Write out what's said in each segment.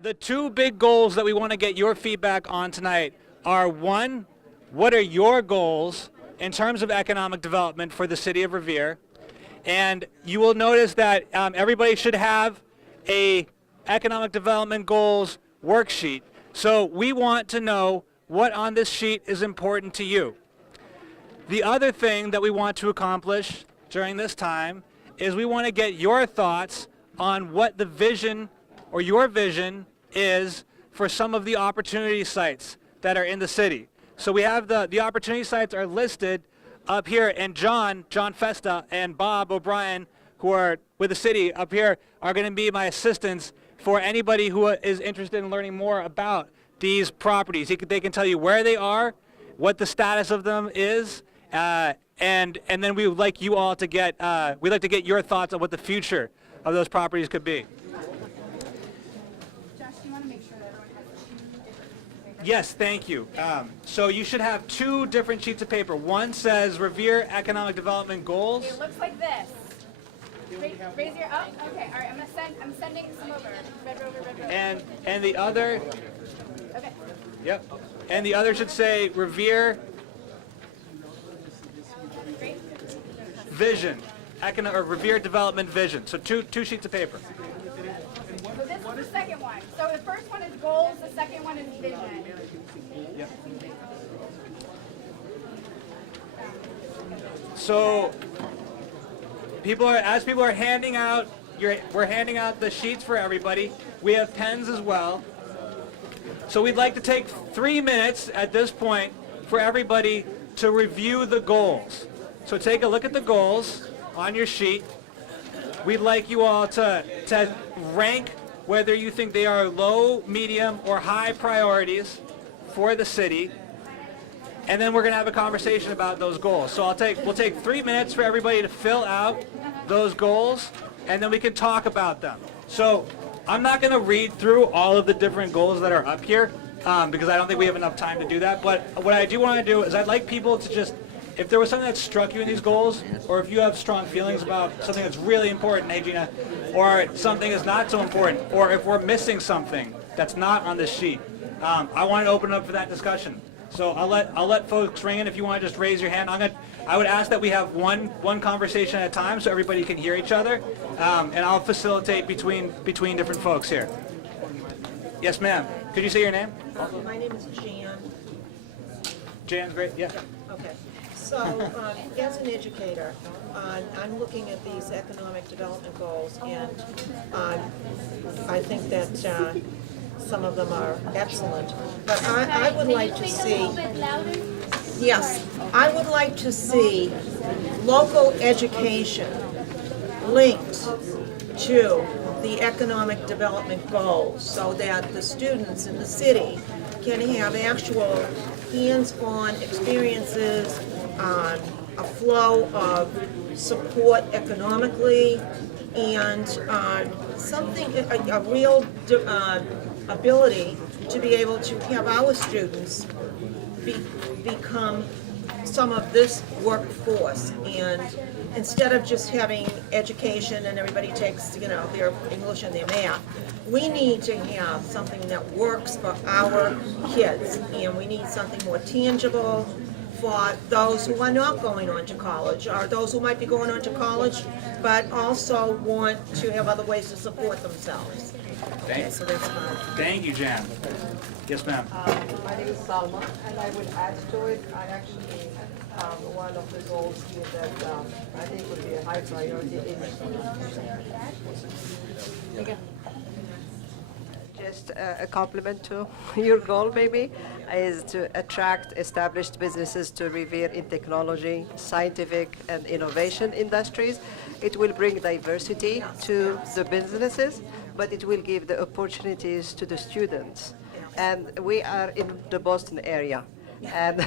The two big goals that we want to get your feedback on tonight are, one, what are your goals in terms of economic development for the city of Revere? And you will notice that everybody should have a economic development goals worksheet. So we want to know what on this sheet is important to you. The other thing that we want to accomplish during this time is we want to get your thoughts on what the vision or your vision is for some of the opportunity sites that are in the city. So we have the opportunity sites are listed up here, and John Festa and Bob O'Brien, who are with the city up here, are going to be my assistants for anybody who is interested in learning more about these properties. They can tell you where they are, what the status of them is, and then we would like you all to get we'd like to get your thoughts on what the future of those properties could be. Josh, do you want to make sure that everyone has 2 different papers? Yes, thank you. So you should have 2 different sheets of paper. One says Revere Economic Development Goals. It looks like this. Raise your up. Okay. All right. I'm sending some over. Red Rover. And the other. Okay. Yep. And the other should say Revere Great. Vision, or Revere Development Vision. So two sheets of paper. So this is the second one. So the first one is goals. The second one is vision. Yep. So as people are handing out, we're handing out the sheets for everybody. We have pens as well. So we'd like to take 3 minutes at this point for everybody to review the goals. So take a look at the goals on your sheet. We'd like you all to rank whether you think they are low, medium, or high priorities for the city. And then we're going to have a conversation about those goals. So we'll take 3 minutes for everybody to fill out those goals, and then we can talk about them. So I'm not going to read through all of the different goals that are up here because I don't think we have enough time to do that. But what I do want to do is I'd like people to just, if there was something that struck you in these goals, or if you have strong feelings about something that's really important, hey Gina, or something is not so important, or if we're missing something that's not on this sheet, I want to open it up for that discussion. So I'll let folks ring in. If you want to just raise your hand. I would ask that we have one conversation at a time so everybody can hear each other, and I'll facilitate between different folks here. Yes, ma'am. Could you say your name? My name is Jan. Jan's great. Yeah. Okay. So, as an educator, I'm looking at these economic development goals, and I think that some of them are excellent. But I would like to see. Yes, I would like to see local education linked to the economic development goals so that the students in the city can have actual hands-on experiences, a flow of support economically, and a real ability to be able to have our students become some of this workforce, and instead of just having education and everybody takes their English and their math, we need to have something that works for our kids, and we need something more tangible for those who are not going on to college, or those who might be going on to college but also want to have other ways to support themselves. Okay, so that's fine. Thank you, Jan. Yes, ma'am. My name is Salma, and I would add to it, one of the goals here that I think would be a high priority is just a compliment to your goal, maybe, is to attract established businesses to Revere in technology, scientific, and innovation industries. It will bring diversity to the businesses, but it will give the opportunities to the students. And we are in the Boston area, and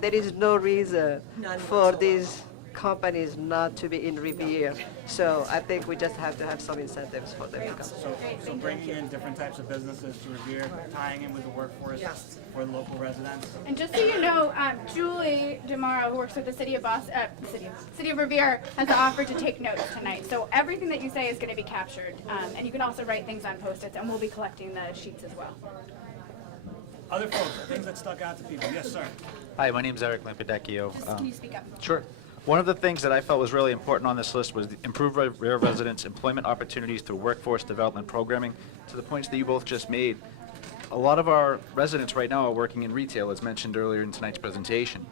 there is no reason for these companies not to be in Revere. So I think we just have to have some incentives for them to come. So bringing in different types of businesses to Revere, tying in with the workforce for the local residents. And just so you know, Julie Demaro, who works with the City of City of Revere, has offered to take notes tonight. So everything that you say is going to be captured, and you can also write things on Post-its, and we'll be collecting the sheets as well. Other folks, things that stuck out to people. Yes, sir. Hi, my name's Eric Lampedecchio. Can you speak up? Sure. One of the things that I felt was really important on this list was the improve Revere residents' employment opportunities through workforce development programming. To the points that you both just made, a lot of our residents right now are working in retail, as mentioned earlier in tonight's presentation.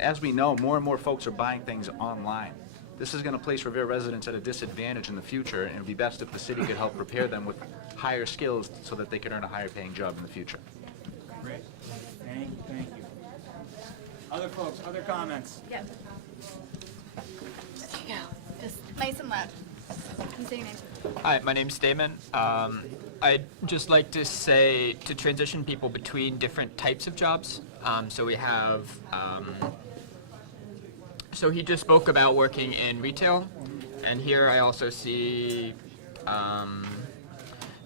As we know, more and more folks are buying things online. This is going to place Revere residents at a disadvantage in the future, and it would be best if the city could help prepare them with higher skills so that they could earn a higher paying job in the future. Great. Thank you. Other folks, other comments? Yep. There you go. Just nice and loud. Can you say your name? Hi, my name's Damon. I'd just like to say to transition people between different types of jobs. So we have, so he just spoke about working in retail, and here I also see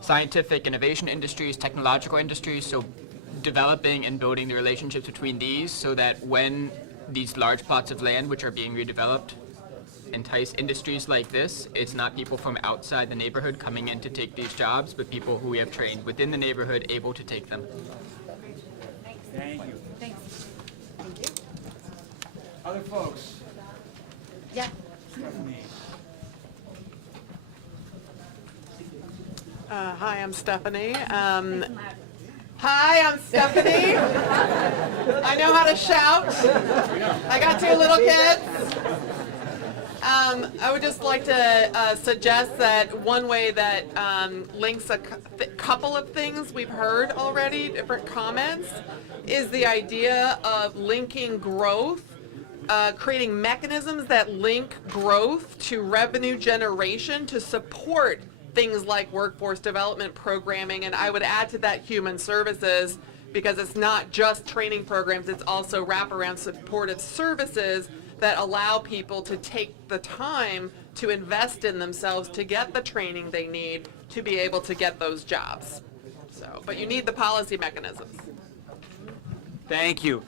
scientific innovation industries, technological industries, so developing and building the relationships between these so that when these large plots of land which are being redeveloped entice industries like this, it's not people from outside the neighborhood coming in to take these jobs, but people who we have trained within the neighborhood able to take them. Thank you. Thanks. Other folks? Yeah. Stephanie. Hi, I'm Stephanie. Nice and loud. Hi, I'm Stephanie. I know how to shout. I got two little kids. I would just like to suggest that one way that links a couple of things we've heard already, different comments, is the idea of linking growth, creating mechanisms that link growth to revenue generation to support things like workforce development programming, and I would add to that human services, because it's not just training programs, it's also wraparound supportive services that allow people to take the time to invest in themselves to get the training they need to be able to get those jobs. So, but you need the policy mechanisms. Thank you.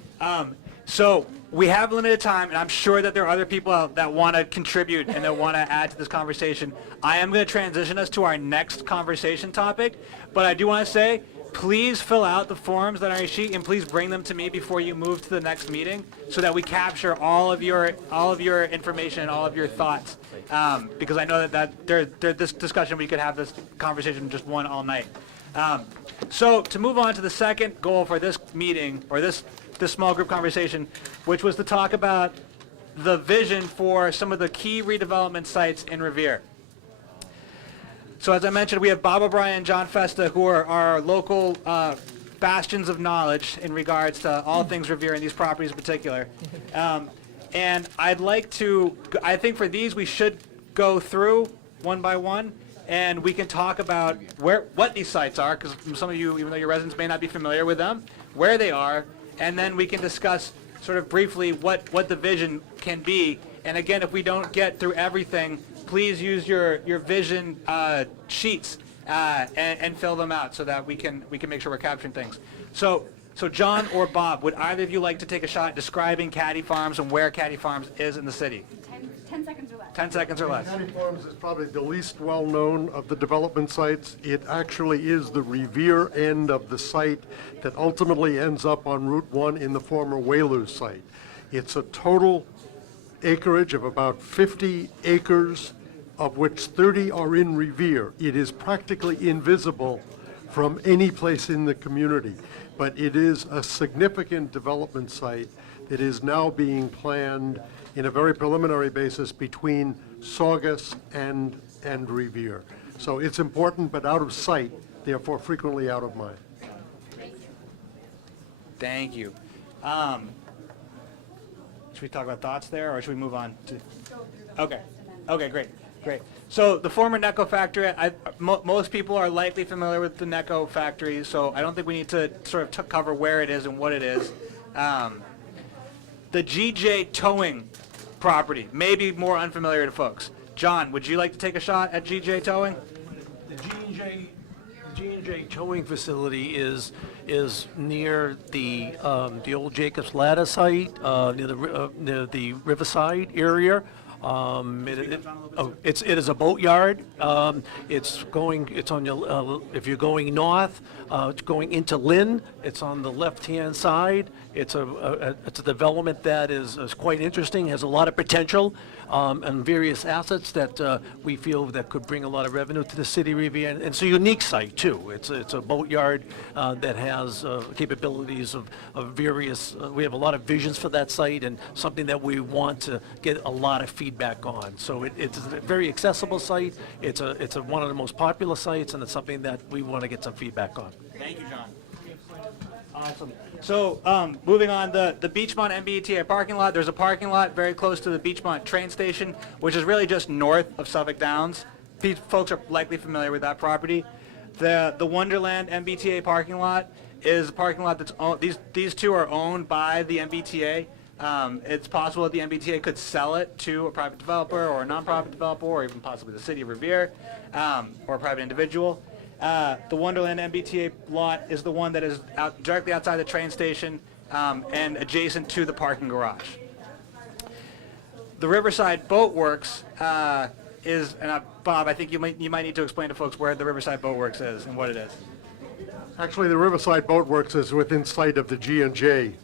So we have limited time, and I'm sure that there are other people out that want to contribute and that want to add to this conversation. I am going to transition us to our next conversation topic, but I do want to say, please fill out the forms that are on your sheet, and please bring them to me before you move to the next meeting, so that we capture all of your information and all of your thoughts. Because I know that this discussion, we could have this conversation just one all night. So to move on to the second goal for this meeting, or this small group conversation, which was to talk about the vision for some of the key redevelopment sites in Revere. So as I mentioned, we have Bob O'Brien and John Festa, who are our local bastions of knowledge in regards to all things Revere and these properties in particular. And I'd like to, I think for these we should go through one by one, and we can talk about what these sites are, because some of you, even though your residents may not be familiar with them, where they are, and then we can discuss sort of briefly what the vision can be. And again, if we don't get through everything, please use your vision sheets and fill them out so that we can make sure we're capturing things. So John or Bob, would either of you like to take a shot at describing Caddy Farms and where Caddy Farms is in the city? 10 seconds or less. 10 seconds or less. Caddy Farms is probably the least well-known of the development sites. It actually is the Revere end of the site that ultimately ends up on Route 1 in the former Whalers site. It's a total acreage of about 50 acres, of which 30 are in Revere. It is practically invisible from any place in the community, but it is a significant development site that is now being planned in a very preliminary basis between Saugus and Revere. So it's important, but out of sight, therefore frequently out of mind. Thank you. Should we talk about thoughts there, or should we move on to? Okay, great. So the former Necco factory, most people are likely familiar with the Necco factory, so I don't think we need to sort of cover where it is and what it is. The GJ towing property, maybe more unfamiliar to folks. John, would you like to take a shot at GJ Towing? The G&J towing facility is near the old Jacob's Ladder site, near the Riverside area. It is a boat yard. It's on your, if you're going north, it's going into Lynn. It's on the left-hand side. It's a development that is quite interesting, has a lot of potential, and various assets that we feel that could bring a lot of revenue to the city of Revere. And it's a unique site too. It's a boat yard that has capabilities of various. We have a lot of visions for that site, and something that we want to get a lot of feedback on. So it's a very accessible site. It's one of the most popular sites, and it's something that we want to get some feedback on. Thank you, John. Awesome. So moving on, the Beachmont MBTA parking lot, there's a parking lot very close to the Beachmont train station, which is really just north of Suffolk Downs. Folks are likely familiar with that property. The Wunderland MBTA parking lot is a parking lot that's owned, these two are owned by the MBTA. It's possible that the MBTA could sell it to a private developer or a nonprofit developer or even possibly the city of Revere or a private individual. The Wonderland MBTA lot is the one that is directly outside the train station and adjacent to the parking garage. The Riverside Boat Works is, and Bob, I think you might need to explain to folks where the Riverside Boat Works is and what it is. Actually, the Riverside Boat Works is within sight of the G&J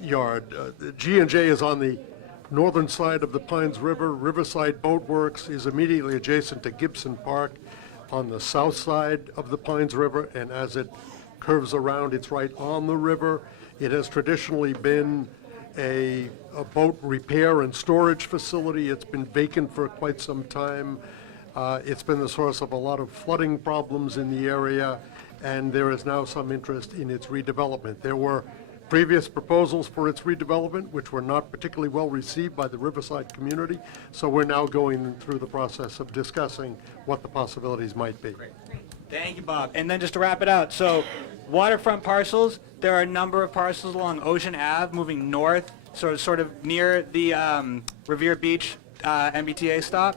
yard. The G&J is on the northern side of the Pines River. Riverside Boat Works is immediately adjacent to Gibson Park on the south side of the Pines River, and as it curves around, it's right on the river. It has traditionally been a boat repair and storage facility. It's been vacant for quite some time. It's been the source of a lot of flooding problems in the area, and there is now some interest in its redevelopment. There were previous proposals for its redevelopment, which were not particularly well received by the Riverside community, so we're now going through the process of discussing what the possibilities might be. Great. Thank you, Bob. And then just to wrap it out, so Waterfront Parcels, there are a number of parcels along Ocean Ave moving north, sort of near the Revere Beach MBTA stop.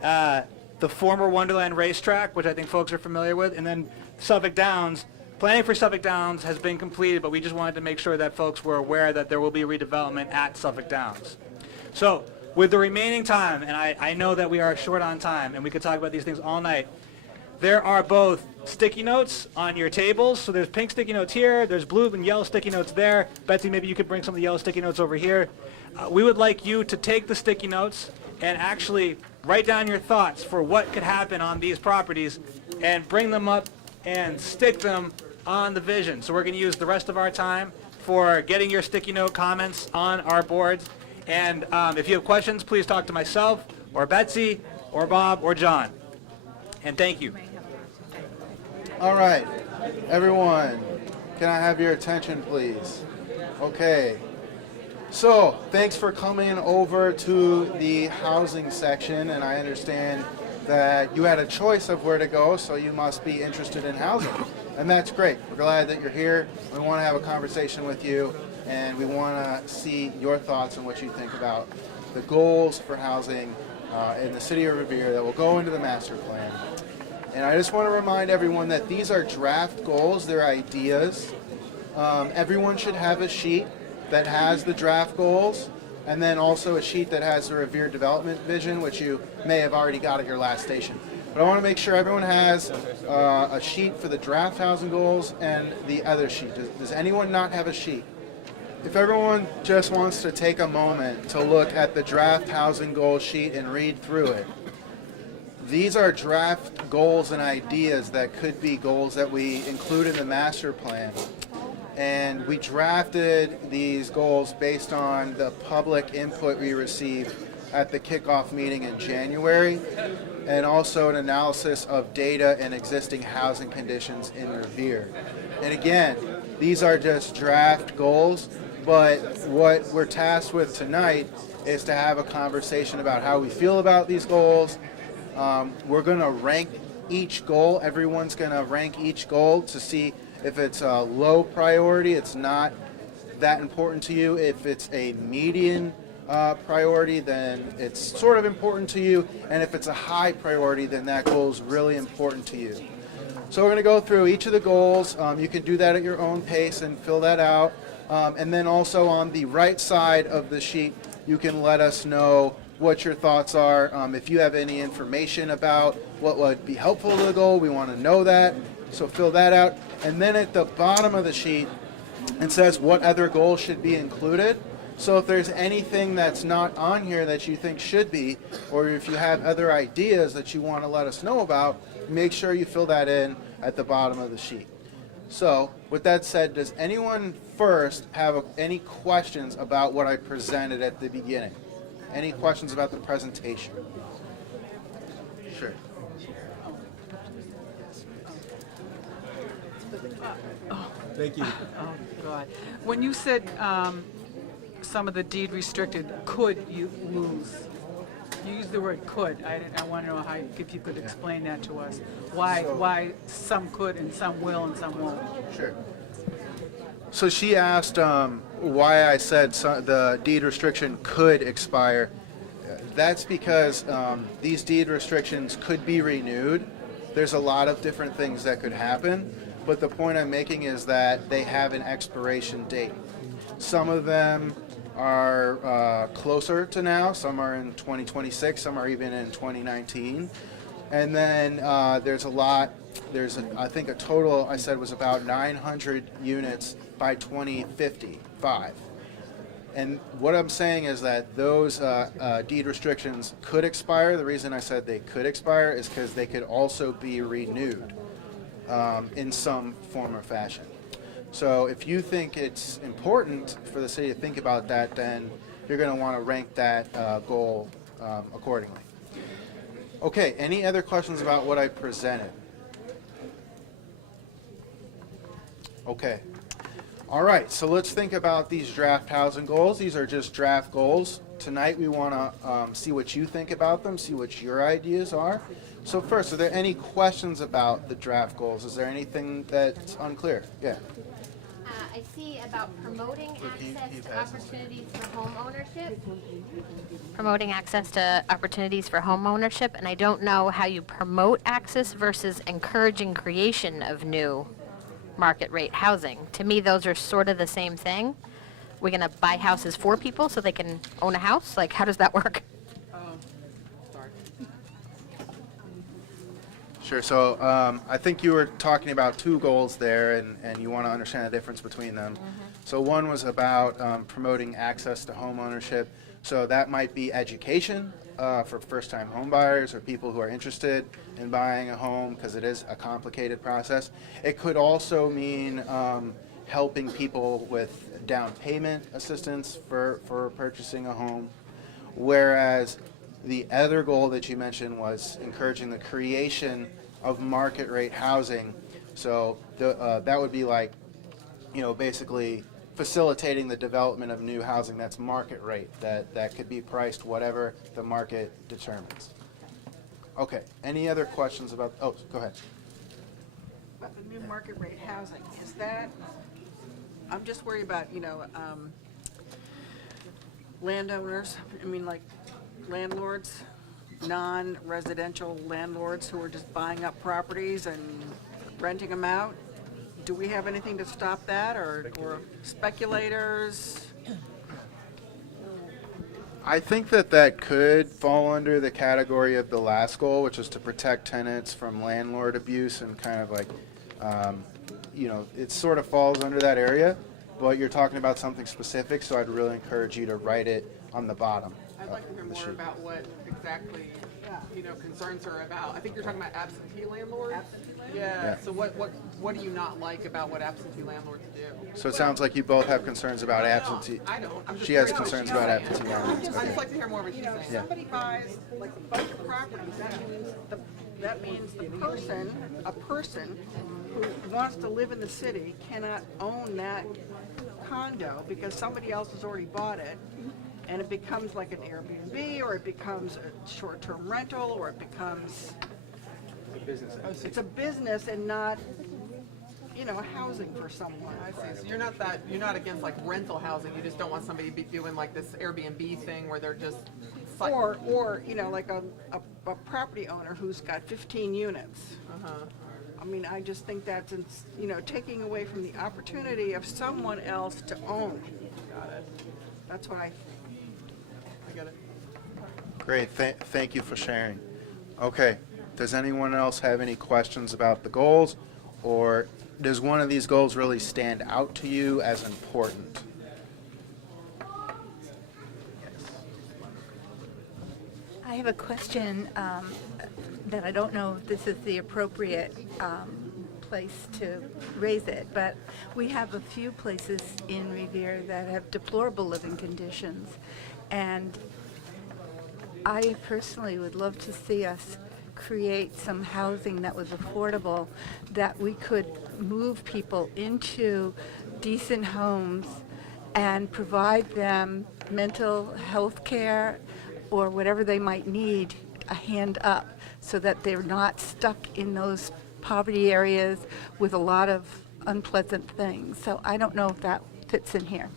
The former Wonderland racetrack, which I think folks are familiar with, and then Suffolk Downs. Planning for Suffolk Downs has been completed, but we just wanted to make sure that folks were aware that there will be redevelopment at Suffolk Downs. So with the remaining time, and I know that we are short on time, and we could talk about these things all night, there are both sticky notes on your tables. So there's pink sticky notes here, there's blue and yellow sticky notes there. Betsy, maybe you could bring some of the yellow sticky notes over here. We would like you to take the sticky notes and actually write down your thoughts for what could happen on these properties and bring them up and stick them on the vision. So we're going to use the rest of our time for getting your sticky note comments on our boards. And if you have questions, please talk to myself or Betsy or Bob or John. And thank you. All right, everyone, can I have your attention, please? Okay. So, thanks for coming over to the housing section, and I understand that you had a choice of where to go, so you must be interested in housing. And that's great. We're glad that you're here. We want to have a conversation with you, and we want to see your thoughts on what you think about the goals for housing in the city of Revere that will go into the master plan. And I just want to remind everyone that these are draft goals, they're ideas. Everyone should have a sheet that has the draft goals, and then also a sheet that has the Revere Development Vision, which you may have already got at your last station. But I want to make sure everyone has a sheet for the draft housing goals and the other sheet. Does anyone not have a sheet? If everyone just wants to take a moment to look at the draft housing goal sheet and read through it, these are draft goals and ideas that could be goals that we include in the master plan. And we drafted these goals based on the public input we received at the kickoff meeting in January, and also an analysis of data and existing housing conditions in Revere. And again, these are just draft goals, but what we're tasked with tonight is to have a conversation about how we feel about these goals. We're going to rank each goal. Everyone's going to rank each goal to see if it's a low priority, it's not that important to you. If it's a median priority, then it's sort of important to you. And if it's a high priority, then that goal is really important to you. So we're going to go through each of the goals. You can do that at your own pace and fill that out. And then also on the right side of the sheet, you can let us know what your thoughts are. If you have any information about what would be helpful to the goal, we want to know that. So fill that out. And then at the bottom of the sheet, it says what other goals should be included. So if there's anything that's not on here that you think should be, or if you have other ideas that you want to let us know about, make sure you fill that in at the bottom of the sheet. So with that said, does anyone first have any questions about what I presented at the beginning? Any questions about the presentation? Sure. Thank you. Oh, God. When you said some of the deed restricted could you lose, you used the word could. I want to know how, if you could explain that to us. Why some could and some will and some won't. Sure. So she asked why I said the deed restriction could expire. That's because these deed restrictions could be renewed. There's a lot of different things that could happen, but the point I'm making is that they have an expiration date. Some of them are closer to now, some are in 2026, some are even in 2019. And then there's a lot, I think a total I said was about 900 units by 2055. And what I'm saying is that those deed restrictions could expire. The reason I said they could expire is because they could also be renewed in some form or fashion. So if you think it's important for the city to think about that, then you're going to want to rank that goal accordingly. Okay, any other questions about what I presented? Okay. All right, so let's think about these draft housing goals. These are just draft goals. Tonight we want to see what you think about them, see what your ideas are. So first, are there any questions about the draft goals? Is there anything that's unclear? Yeah. I see about promoting access to opportunities for home ownership. Promoting access to opportunities for home ownership, and I don't know how you promote access versus encouraging creation of new market rate housing. To me, those are sort of the same thing. We're gonna buy houses for people so they can own a house? Like, how does that work? Sorry. Sure, so I think you were talking about two goals there, and you want to understand the difference between them. So one was about promoting access to home ownership. So that might be education for first-time home buyers or people who are interested in buying a home, because it is a complicated process. It could also mean helping people with down payment assistance for purchasing a home, whereas the other goal that you mentioned was encouraging the creation of market rate housing. So that would be like, basically facilitating the development of new housing that's market rate, that could be priced whatever the market determines. Okay, any other questions about, oh, go ahead. About the new market rate housing, is that, I'm just worried about, landowners, like landlords, non-residential landlords who are just buying up properties and renting them out. Do we have anything to stop that, or speculators? I think that could fall under the category of the last goal, which is to protect tenants from landlord abuse, and kind of like, it sort of falls under that area, but you're talking about something specific, so I'd really encourage you to write it on the bottom. I'd like to hear more about what exactly, concerns are about. I think you're talking about absentee landlords. Yeah. So what do you not like about what absentee landlords do? So it sounds like you both have concerns about absentee. I don't. I'm just She has curious what concerns she's about saying. absentee landlords. I'd Okay. just like to hear more of what she's saying. Yeah. Somebody buys like a bunch of properties, that means a person who wants to live in the city cannot own that condo because somebody else has already bought it, and it becomes like an Airbnb, or it becomes a short-term rental, or it becomes, it's a business and not, you know, housing for someone. I see. So you're not against like rental housing. You just don't want somebody to be doing like this Airbnb thing where they're just. Or, you know, like a property owner who's got 15 units. I mean, I just think that's, you know, taking away from the opportunity of someone else to own. Got it. That's what I get it. Great, thank you for sharing. Okay, does anyone else have any questions about the goals? Or does one of these goals really stand out to you as important? I have a question that I don't know if this is the appropriate place to raise it, but we have a few places in Revere that have deplorable living conditions, and I personally would love to see us create some housing that was affordable, that we could move people into decent homes and provide them mental health care or whatever they might need, a hand up, so that they're not stuck in those poverty areas with a lot of unpleasant things. So I don't know if that fits in here.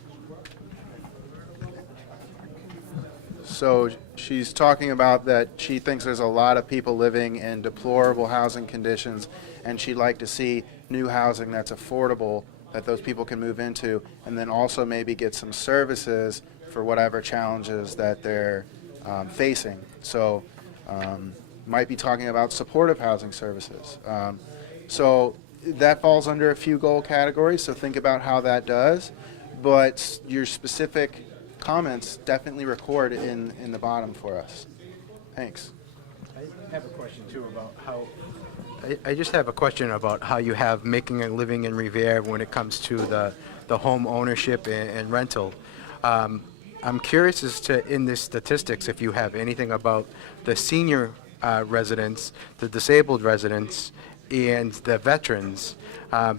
So she's talking about that she thinks there's a lot of people living in deplorable housing conditions, and she'd like to see new housing that's affordable that those people can move into, and then also maybe get some services for whatever challenges that they're facing. So might be talking about supportive housing services. So that falls under a few goal categories, so think about how that does. But your specific comments definitely record in the bottom for us. Thanks. I have a question too about how, I just have a question about how you have making a living in Revere when it comes to the home ownership and rental. I'm curious as to, in the statistics, if you have anything about the senior residents, the disabled residents, and the veterans,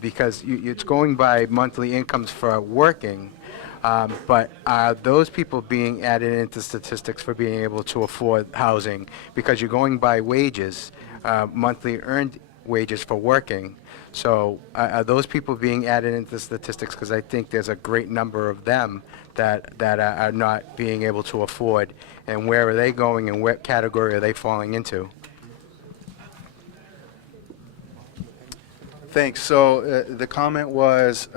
because it's going by monthly incomes for working, but are those people being added into statistics for being able to afford housing? Because you're going by wages, monthly earned wages for working. So are those people being added into statistics? Because I think there's a great number of them that are not being able to afford. And where are they going, and what category are they falling into? Thanks. So the comment was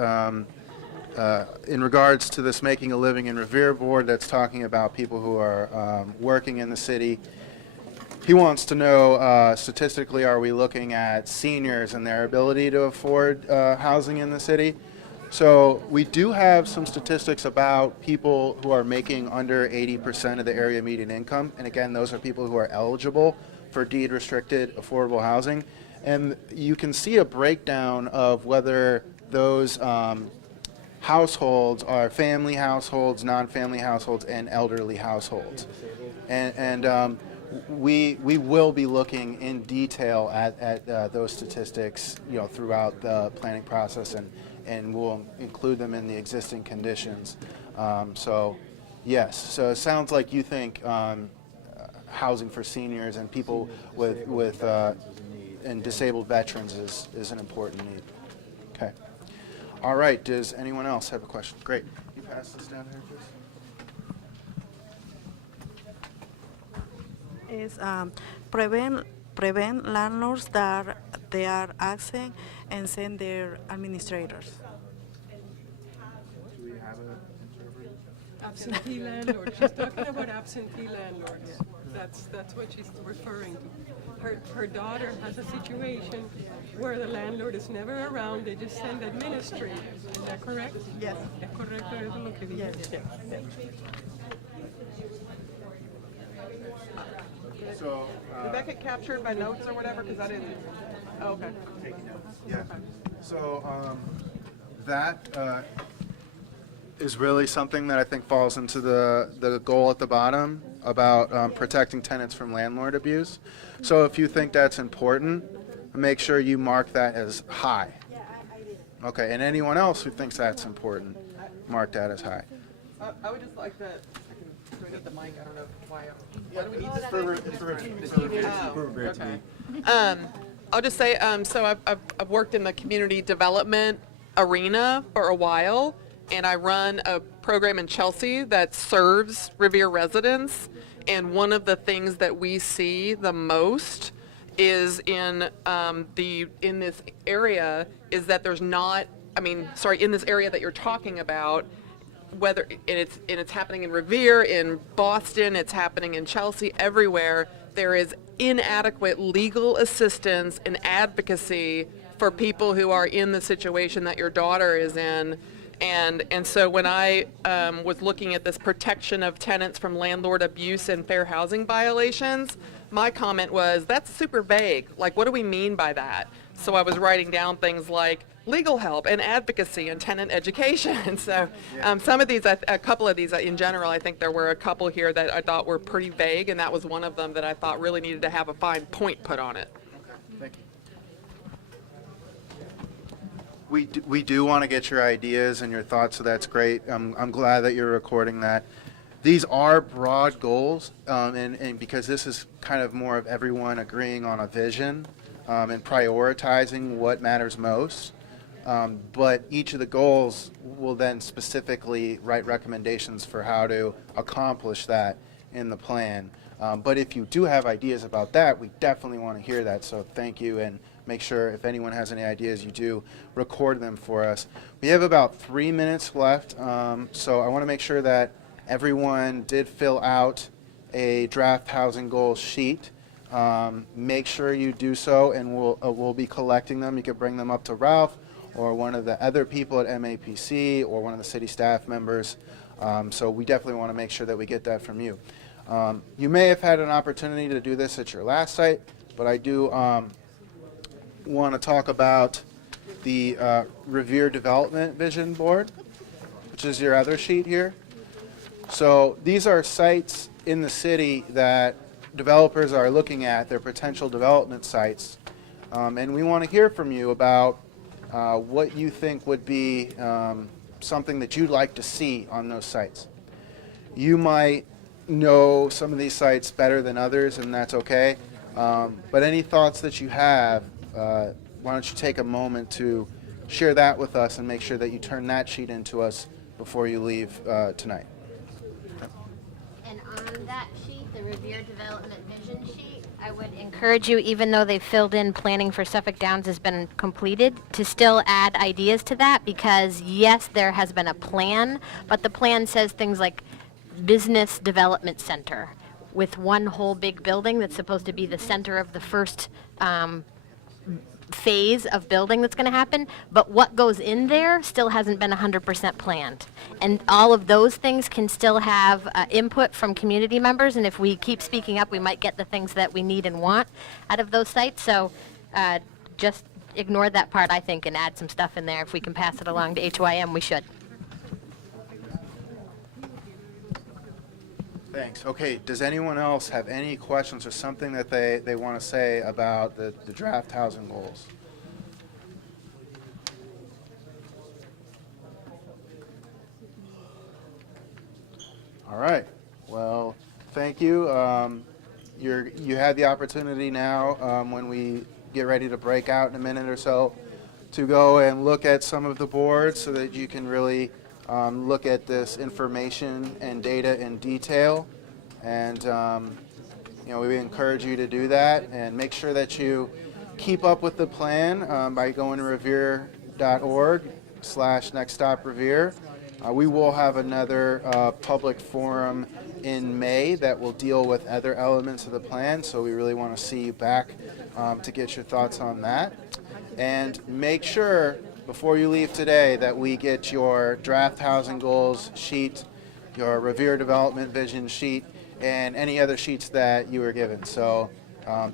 in regards to this Making a Living in Revere board that's talking about people who are working in the city. He wants to know, statistically, are we looking at seniors and their ability to afford housing in the city? So we do have some statistics about people who are making under 80% of the area median income. And again, those are people who are eligible for deed-restricted affordable housing. And you can see a breakdown of whether those households are family households, non-family households, and elderly households. And we will be looking in detail at those statistics, you know, throughout the planning process, and we'll include them in the existing conditions. So yes, so it sounds like you think housing for seniors and people with and disabled veterans is an important need. Okay. All right, does anyone else have a question? Great. You pass this down here, please. Is prevent landlords that they are asking and send their administrators. Do we have an interpreter? Absentee landlord. She's talking about absentee landlords. That's what she's referring to. Her daughter has a situation where the landlord is never around. They just send administrators. Is that correct? Yes. ¿Es correcto eso lo que dice? Yes. So, Did that get captured by notes or whatever? Because I didn't. Oh, okay. yeah. So that is really something that I think falls into the goal at the bottom about protecting tenants from landlord abuse. So if you think that's important, make sure you mark that as high. Okay, and anyone else who thinks that's important, mark that as high. I would just like to. Do I need the mic? I don't know why. Why do we need this? For review. Oh, okay. I'll just say, so I've worked in the community development arena for a while, and I run a program in Chelsea that serves Revere residents. And one of the things that we see the most is in this area is that there's not, in this area that you're talking about, whether it's happening in Revere, in Boston, it's happening in Chelsea, everywhere, there is inadequate legal assistance and advocacy for people who are in the situation that your daughter is in. And so when I was looking at this protection of tenants from landlord abuse and fair housing violations, my comment was, that's super vague. Like, what do we mean by that? So I was writing down things like legal help and advocacy and tenant education. So some of these, a couple of these in general, I think there were a couple here that I thought were pretty vague, and that was one of them that I thought really needed to have a fine point put on it. Thank you. We do want to get your ideas and your thoughts, so that's great. I'm glad that you're recording that. These are broad goals, and because this is kind of more of everyone agreeing on a vision and prioritizing what matters most. But each of the goals will then specifically write recommendations for how to accomplish that in the plan. But if you do have ideas about that, we definitely want to hear that. So thank you, and make sure if anyone has any ideas, you do record them for us. We have about 3 minutes left, so I want to make sure that everyone did fill out a draft housing goals sheet. Make sure you do so, and we'll be collecting them. You can bring them up to Ralph or one of the other people at MAPC or one of the city staff members. So we definitely want to make sure that we get that from you. You may have had an opportunity to do this at your last site, but I do want to talk about the Revere Development Vision Board, which is your other sheet here. So these are sites in the city that developers are looking at, their potential development sites, and we want to hear from you about what you think would be something that you'd like to see on those sites. You might know some of these sites better than others, and that's okay, but any thoughts that you have, why don't you take a moment to share that with us and make sure that you turn that sheet into us before you leave tonight. And on that sheet, the Revere Development Vision sheet, I would encourage you, even though they've filled in planning for Suffolk Downs has been completed, to still add ideas to that, because yes, there has been a plan, but the plan says things like business development center with one whole big building that's supposed to be the center of the first phase of building that's going to happen, but what goes in there still hasn't been 100% planned. And all of those things can still have input from community members, and if we keep speaking up, we might get the things that we need and want out of those sites. So just ignore that part, I think, and add some stuff in there. If we can pass it along to HYM, we should. Thanks. Okay, does anyone else have any questions or something that they want to say about the draft housing goals? All right. Well, thank you. You had the opportunity now when we get ready to break out in a minute or so to go and look at some of the boards so that you can really look at this information and data in detail, and we encourage you to do that, and make sure that you keep up with the plan by going to revere.org/nextstoprevere. We will have another public forum in May that will deal with other elements of the plan, so we really want to see you back to get your thoughts on that. And make sure before you leave today that we get your draft housing goals sheet, your Revere Development Vision sheet, and any other sheets that you were given. So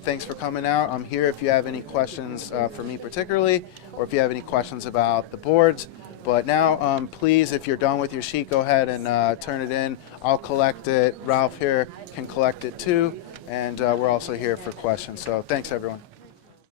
thanks for coming out. I'm here if you have any questions for me particularly, or if you have any questions about the boards. But now, please, if you're done with your sheet, go ahead and turn it in. I'll collect it. Ralph here can collect it too. And we're also here for questions. So thanks, everyone.